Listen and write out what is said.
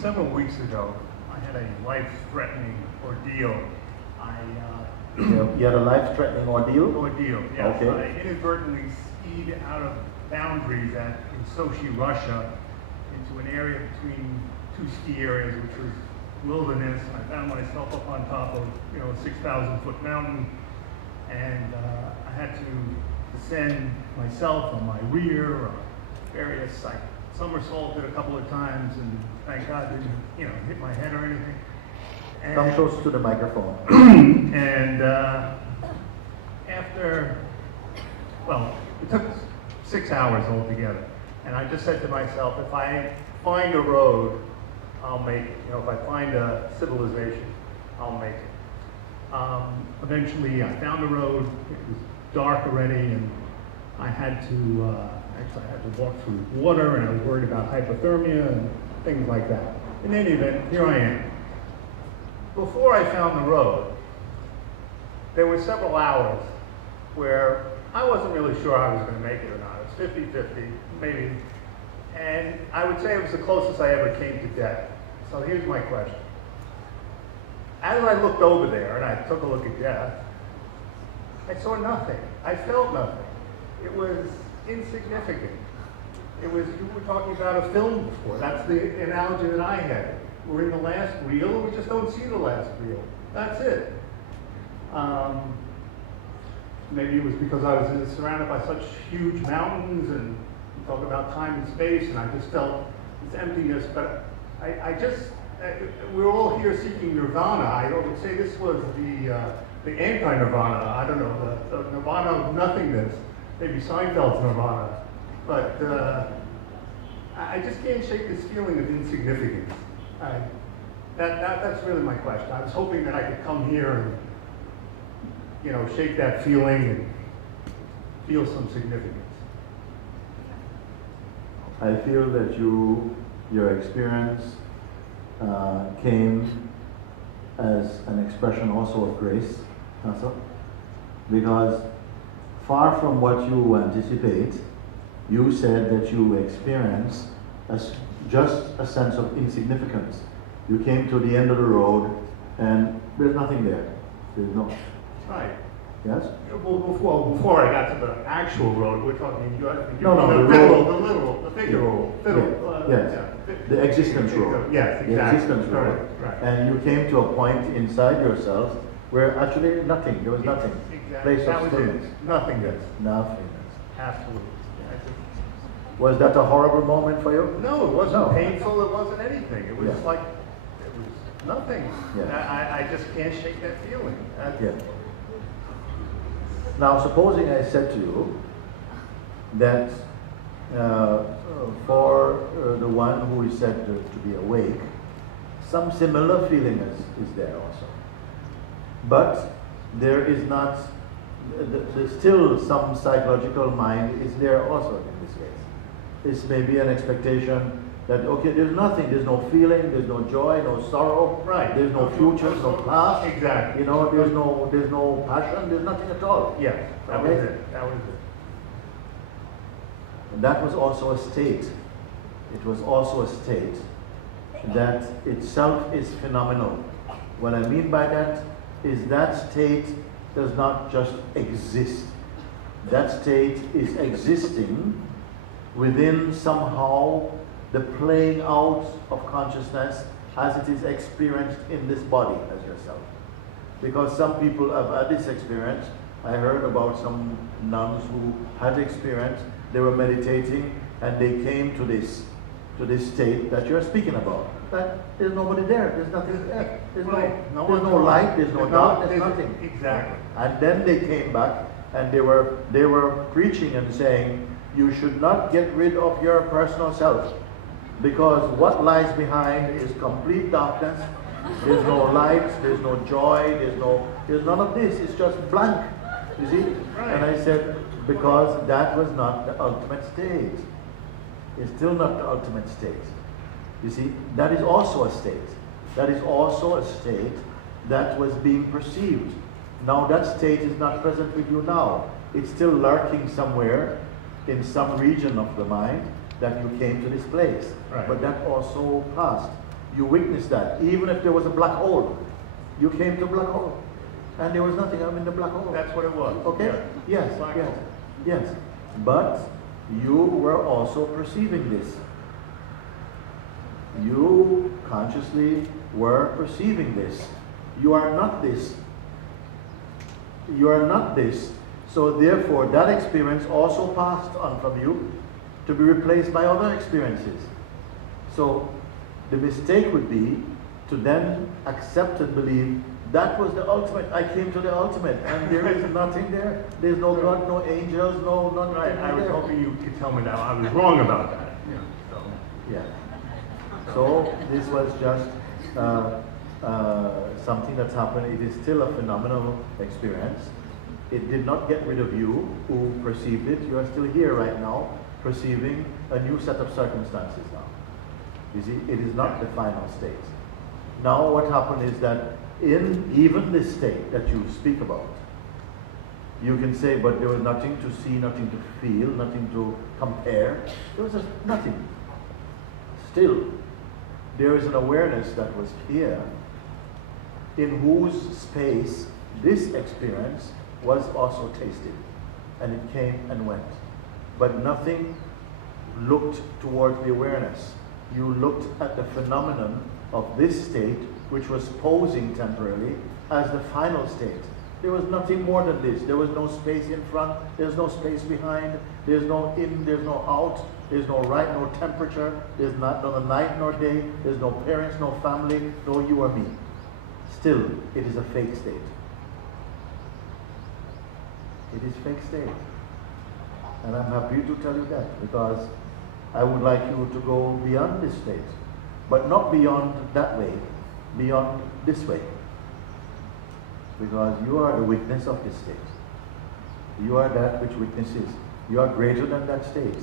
Several weeks ago, I had a life-threatening ordeal. You had a life-threatening ordeal? Ordeal, yes. Okay. I inadvertently skied out of boundaries in Sochi, Russia, into an area between two ski areas, which was wilderness. I found myself up on top of, a 6,000-foot mountain, and I had to descend myself on my rear, various. I somersaulted a couple of times, and thank God didn't, hit my head or anything. And come close to the microphone. And after, it took 6 hours altogether. And I just said to myself, if I find a road, I'll make it. If I find a civilization, I'll make it. Eventually, I found a road. It was dark already, and I had to walk through water, and I was worried about hypothermia and things like that. In any event, here I am. Before I found the road, there were several hours where I wasn't really sure I was going to make it or not. It was 50-50, maybe. And I would say it was the closest I ever came to death. So here's my question. As I looked over there and I took a look at death, I saw nothing. I felt nothing. It was insignificant. You were talking about a film before. That's the analogy that I had. We're in the last reel, we just don't see the last reel. That's it. Maybe it was because I was surrounded by such huge mountains, and you talk about time and space, and I just felt this emptiness. But we're all here seeking nirvana. I would say this was the anti-nirvana. I don't know, the nirvana of nothingness. Maybe Seinfeld's nirvana. But I just can't shake this feeling of insignificance. That's really my question. I was hoping that I could come here and, shake that feeling and feel some significance. I feel that your experience came as an expression also of grace, also, because far from what you anticipate, you said that you experienced just a sense of insignificance. You came to the end of the road and there's nothing there. There's no. Right. Yes? Well, before I got to the actual road, we're talking, the figure road. The existence road. Yes, exactly. The existence road. Right. And you came to a point inside yourself where actually nothing, there was nothing. Exactly. Place of stillness. Nothingness. Nothingness. Absolutely. Was that a horrible moment for you? No, it wasn't painful, it wasn't anything. It was it was nothing. Yeah. I just can't shake that feeling. Now, supposing I said to you that for the one who is said to be awake, some similar feeling is there also. But there is not, there's still some psychological mind is there also in this case. It's maybe an expectation that, okay, there's nothing, there's no feeling, there's no joy, no sorrow, right? There's no future, no past. Exactly. There's no passion, there's nothing at all. Yes, that was it. That was it. And that was also a state. It was also a state that itself is phenomenal. What I mean by that is that state does not just exist. That state is existing within somehow the playing out of consciousness as it is experienced in this body as yourself. Because some people have had this experience. I heard about some nuns who had experience. They were meditating and they came to this state that you're speaking about. That there's nobody there. There's nothing there. There's no light. There's no dark. There's nothing. Exactly. And then they came back and they were preaching and saying, you should not get rid of your personal self, because what lies behind is complete darkness. There's no light, there's no joy, there's none of this. It's just blank. You see? Right. And I said, because that was not the ultimate state. It's still not the ultimate state. You see, that is also a state. That is also a state that was being perceived. Now that state is not present with you now. It's still lurking somewhere in some region of the mind, that you came to this place. Right. But that also passed. You witnessed that. Even if there was a black hole, you came to a black hole. And there was nothing in the black hole. That's what it was. Okay? Yeah. Yes, Black yes, hole. yes. But you were also perceiving this. You consciously were perceiving this. You are not this. You are not this. So therefore, that experience also passed on from you to be replaced by other experiences. So the mistake would be to then accept and believe that was the ultimate. I came to the ultimate, and there is nothing there. There's no God, no angels, no nothing. Right, I was there. hoping you could tell me that I was wrong about that. Yeah. So this was just something that's happened. It is still a phenomenal experience. It did not get rid of you who perceived it. You are still here right now, perceiving a new set of circumstances now. You see, it is not the final state. Now what happened is that in even this state that you speak about, you can say, but there was nothing to see, nothing to feel, nothing to compare. There was just nothing. Still, there is an awareness that was here in whose space this experience was also tasted. And it came and went. But nothing looked towards the awareness. You looked at the phenomenon of this state, which was posing temporarily as the final state. There was nothing more than this. There was no space in front, there's no space behind, there's no in, there's no out, there's no right, no temperature, there's not no night nor day, there's no parents, no family, no you or me. Still, it is a fake state. It is fake state. And I'm happy to tell you that, because I would like you to go beyond this state. But not beyond that way, beyond this way. Because you are the witness of this state. You are that which witnesses. You are greater than that state.